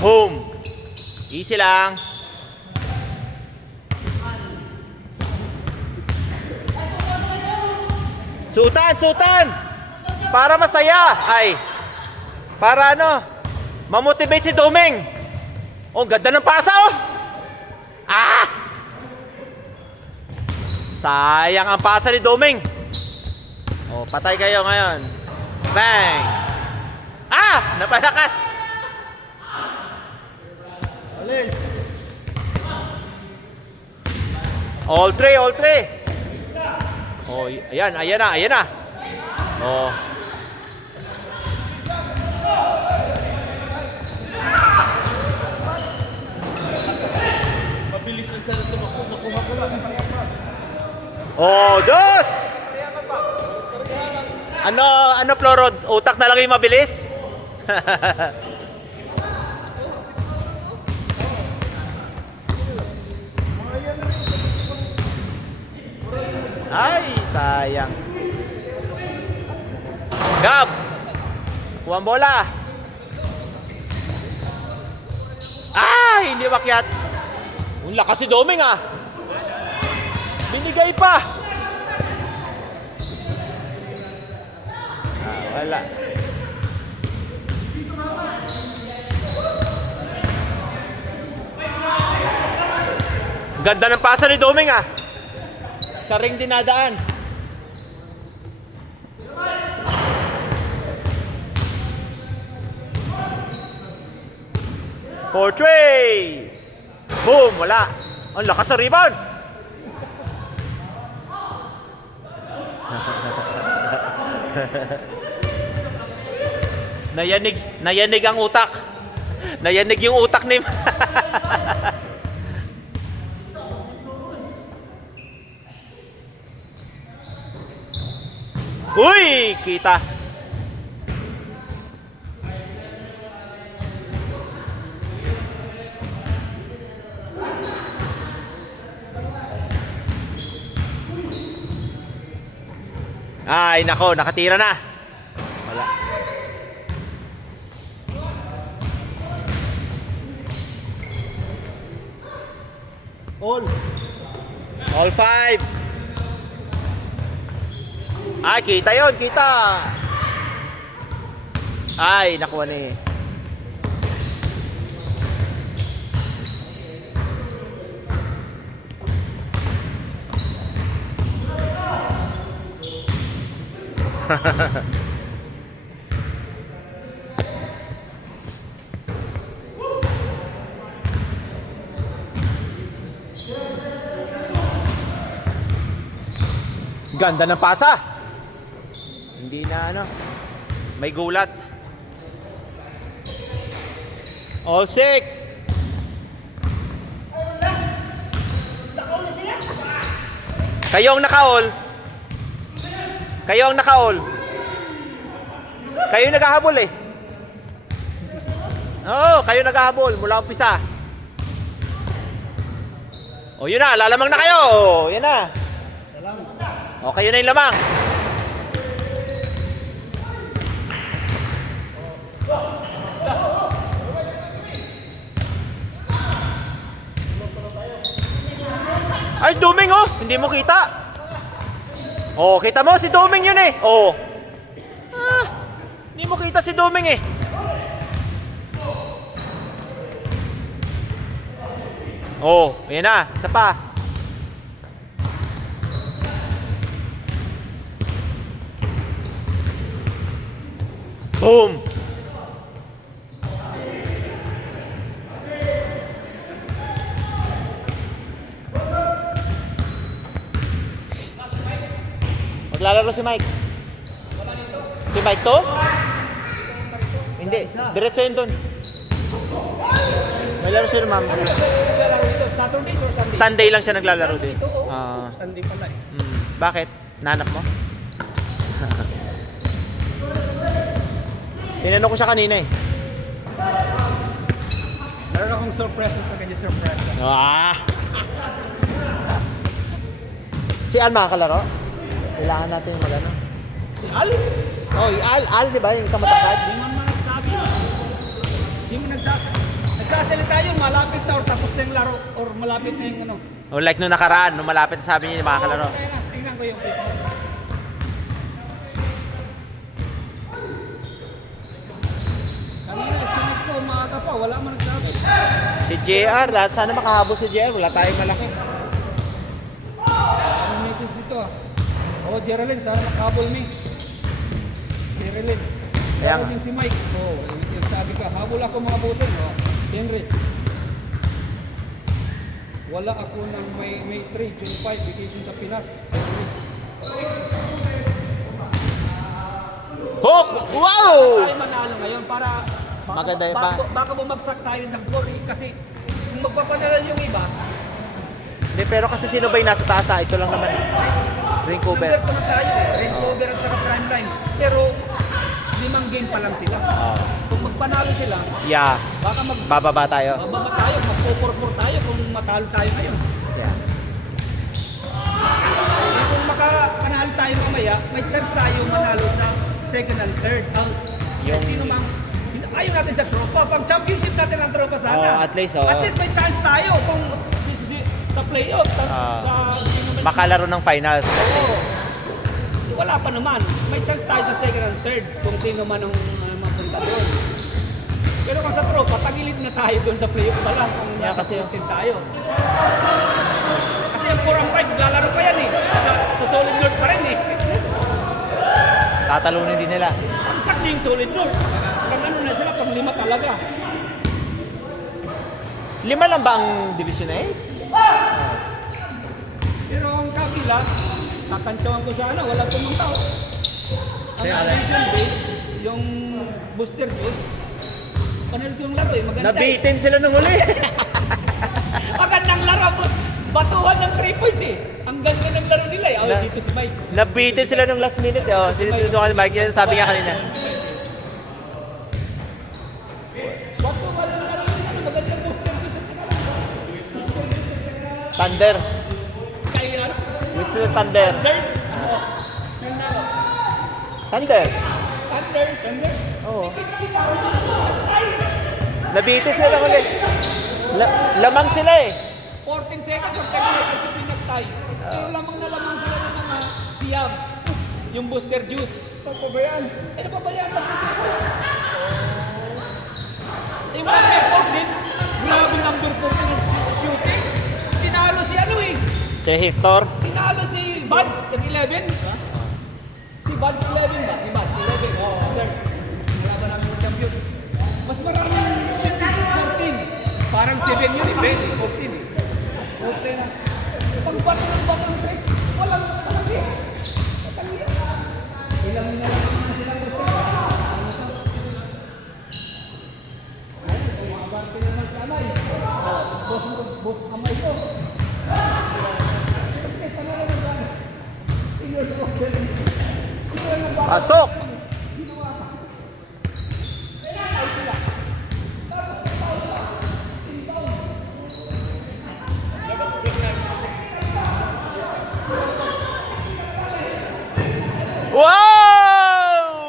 Boom! Easy lang. Sutan, sutan! Para masaya. Ay. Para ano? Mamotivate si Doming. Oh, ganda ng pasa oh. Ah! Sayang ang pasa ni Doming. Oh, patay kayo ngayon. Bang! Ah! Napalakas. Alis. All three, all three. Oh, ayan, ayan na, ayan na. Oh. Mabilis lang sana tumakbo. Nakuha ko lang. Oh, dos! Ano, Florod? Utak na lang yung mabilis? Ay, sayang. Gab! Kuha ang bola. Ay, hindi makyat. Ang lakas si Doming ah. Binigay pa. Ah, wala. Ganda ng pasa ni Doming ah. Sa ring dinadaan. For three. Boom, wala. Ang lakas sa rebound. Nayanig ang utak. Nayanig yung utak ni Uy, kita. Ay, nako, nakatira na. Wala. All five. Ay, kita yon, kita. Ay, nakuha ni. Ganda ng pasa. Hindi na ano. May gulat. All six. Kayo ang naka-all. Kayo ang naka-all. Kayo yung naghahabol eh. Oo, kayo naghahabol mula umpisa. O yun na, lalamang na kayo. O, yan na. O, kayo na yung lamang. Ay, Doming oh! Hindi mo kita. Oh, kita mo si Doming yun eh. Oh. Ah, hindi mo kita si Doming eh. Oh, ayan na. Isa pa. Boom! Maglalaro si Mike. Si Mike to? Hindi, diretso yun doon. May laro siya ma'am. Saturdays or Sunday? Sunday lang siya naglalaro din. Sunday pala eh. Bakit? Nanap mo? Tinanong ko siya kanina eh. Meron akong surprise sa kanya, surprise. Ah! Si Al makakalaro? Kailangan natin yung magano. Si Al? Oh, Al, di ba? Yung isang matangkad? Di man nagsabi. Di mo nagsasabi. nagsasalita yun, malapit na or tapos na yung laro or malapit na yung ano. O like nung nakaraan, nung malapit sabi niya makakalaro. Kaya na, tingnan ko yung Facebook. Kanina, sunod ko, umaga pa, wala man nagsabi. Si JR, lahat sana makahabol si JR. Wala tayong malaki. Ang message dito ah. Oh, Geraldine, sana makahabol ni. Geraldine. Kaya Habol nga. din si Mike. Oh, yung sabi ka, habol ako mga butin. Oh, Henry. Wala ako ng May 3, June 5, vacation sa Pinas. Hook! Wow! Tayo manalo ngayon para Maganda yun pa. baka bumagsak tayo ng glory kasi kung magpapadala yung iba, Hindi, pero kasi sino ba yung nasa taas na? Ito lang naman. Ring cover. number pa na tayo eh. Ring cover at saka prime time. Pero 5 game pa lang sila. Kung magpanalo sila, Yeah. baka Bababa tayo. magbaba tayo, magpupurpur tayo kung matalo tayo ngayon. Yeah. Eh, kung makapanalo tayo mamaya, may chance tayo manalo sa second and third out. Yung- Sino mang ayaw natin sa tropa. Pag championship natin ang tropa sana. Oh, at least, oh. At least may chance tayo kung sa playoff, sa sino man- Makalaro ng finals. Oo. Wala pa naman. May chance tayo sa second and third kung sino man ang mapunta doon. Pero kung sa tropa, tagilid na tayo doon sa playoff pa lang kung Yeah, nasa kasi- position tayo. Kasi ang 4-5, lalaro pa yan eh. Sa Solid North pa rin eh. Tatalunin din nila. Pagsak din yung Solid North. Pag ano na sila, pag 5 talaga. 5 lang ba ang division na eh? Pero ang kabila, kakantsawan ko sana, wala tumang tao. Ang Kaya alam. addition day, yung booster juice, panalo ko yung laro eh, maganda eh. Nabitin sila nung huli. Magandang laro, batuhan ng 3 points eh. Ang ganda ng laro nila eh. Oh, Na- dito si Mike. Nabitin sila nung last minute. Eh. Oh, sinusukan si Mike. Yan sabi nga kanina. Batuhan ng laro nila, magandang booster juice at saka Thunder. Sky ano? Whistle Thunder. Thunders? Oo. Saan na ako? Thunder. Thunders? Oo. Dikit sila. Nabitin sila nung huli. Lamang sila eh. 14 seconds or 10 seconds yung pinagtay. Pero lamang na lamang sila ng mga siyam. Yung booster juice. Ano pa ba yan? Ano pa ba yan? Yung number 14, grabe number 14 yung shooting. Tinalo si ano eh. Si Hector. Tinalo si Buds, yung 11. Ha? Si Buds 11 ba? Si Buds 11. Oo, others. Wala ba namin yung champion? Mas maraming shooting 14. Parang 7 yun eh, 14 eh. Okay na. Pagbato ng batang tres, walang malaki. Matali. Ilang na lang sila gusto. Ayun, kumabante naman si Amay. Boss Amay ko. Pasok. Wow!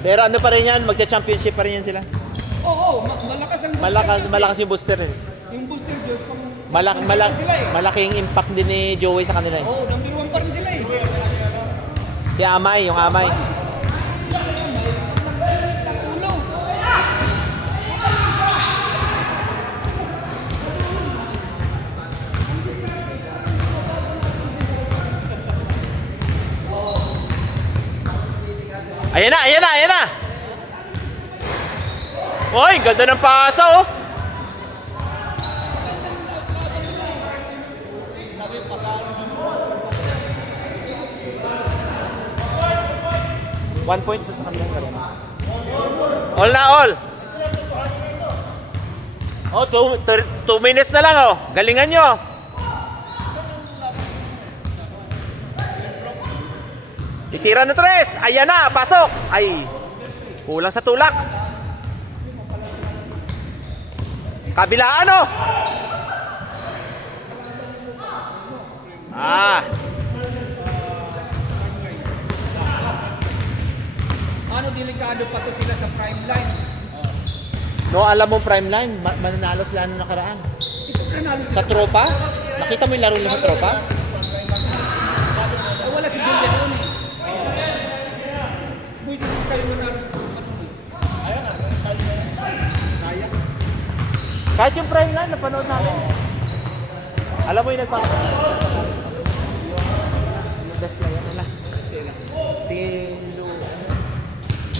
Pero ano pa rin yan, magcha-championship pa rin yan sila. Oo, malakas ang booster Malakas, juice malakas eh. yung booster eh. Yung booster juice, pang... Sila eh. malaking impact din ni Joey sa kanila eh. Oo, number 1 pa rin sila eh. Si Amay, yung Amay. Ulo. Ayan na, ayan na, ayan na! Oy, ganda ng pasa oh! One point sa kanila. All na all! Oh, 2 minutes na lang oh. Galingan nyo. Itira na tres. Ayan na, pasok. Ay, kulang sa tulak. Kabilaan oh. Ah, Ano delikado pa to sila sa prime line? no, alam mo prime line, mananalo sila nung nakaraan. Ito nanalo Sa tropa? Nakita mo yung laro nila sa tropa? wala si Julian doon eh. Pwede mo kayo manalo sa tropa. Ayaw nga, sayang. Kahit yung prime line, napanood natin. Alam mo yung best player nila. Si Lu.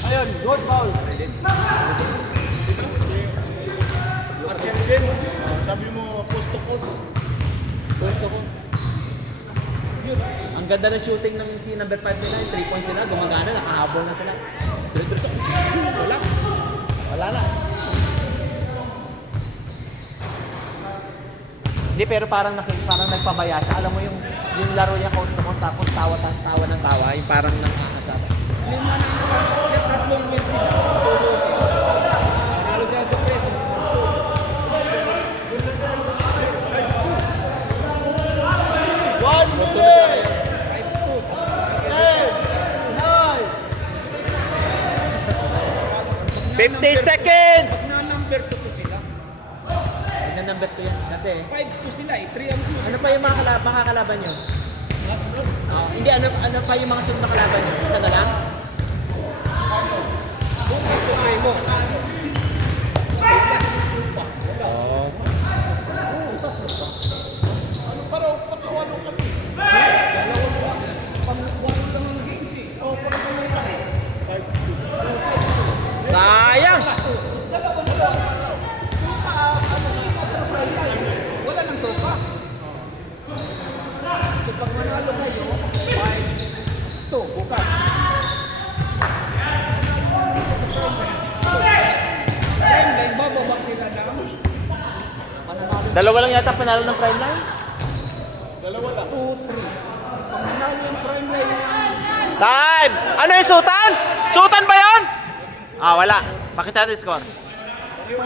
Ayun, good ball. Asian din. Sabi mo, post to post. Gusto ko. Ang ganda ng shooting ng si number 5 nila, yung 3 points nila, gumagana, nakahabol na sila. Wala. Wala na. Hindi, pero parang nagpabaya siya. Alam mo yung laro niya coast to coast, tapos tawa ng tawa, yung parang nang-aasap. Lima na yung tatlong win sila. Polo sila. Nanalo siya sa preto. One minute! 50 seconds! Na number 2 to sila. Yun ang number 2 yan. Kasi, 5 to sila eh. 3 ang ano pa yung mga makakalaban nyo? Hindi, ano pa yung mga sunod na kalaban nyo? Isa na lang? Supremo. Oo. Pero pagkawalo kami. Pang-walo lang ang games eh. O, pagkawalo kami. Sayang! Wala nang tropa. So pag manalo kayo, 5-2 bukas. Timeline, bababak sila ng Dalawa lang yata panalo ng prime line? Dalawa lang. 2-3. Pag manalo yung prime line ng Time! Ano yung sutan? Sutan ba yan? Ah, wala. Pakita natin score.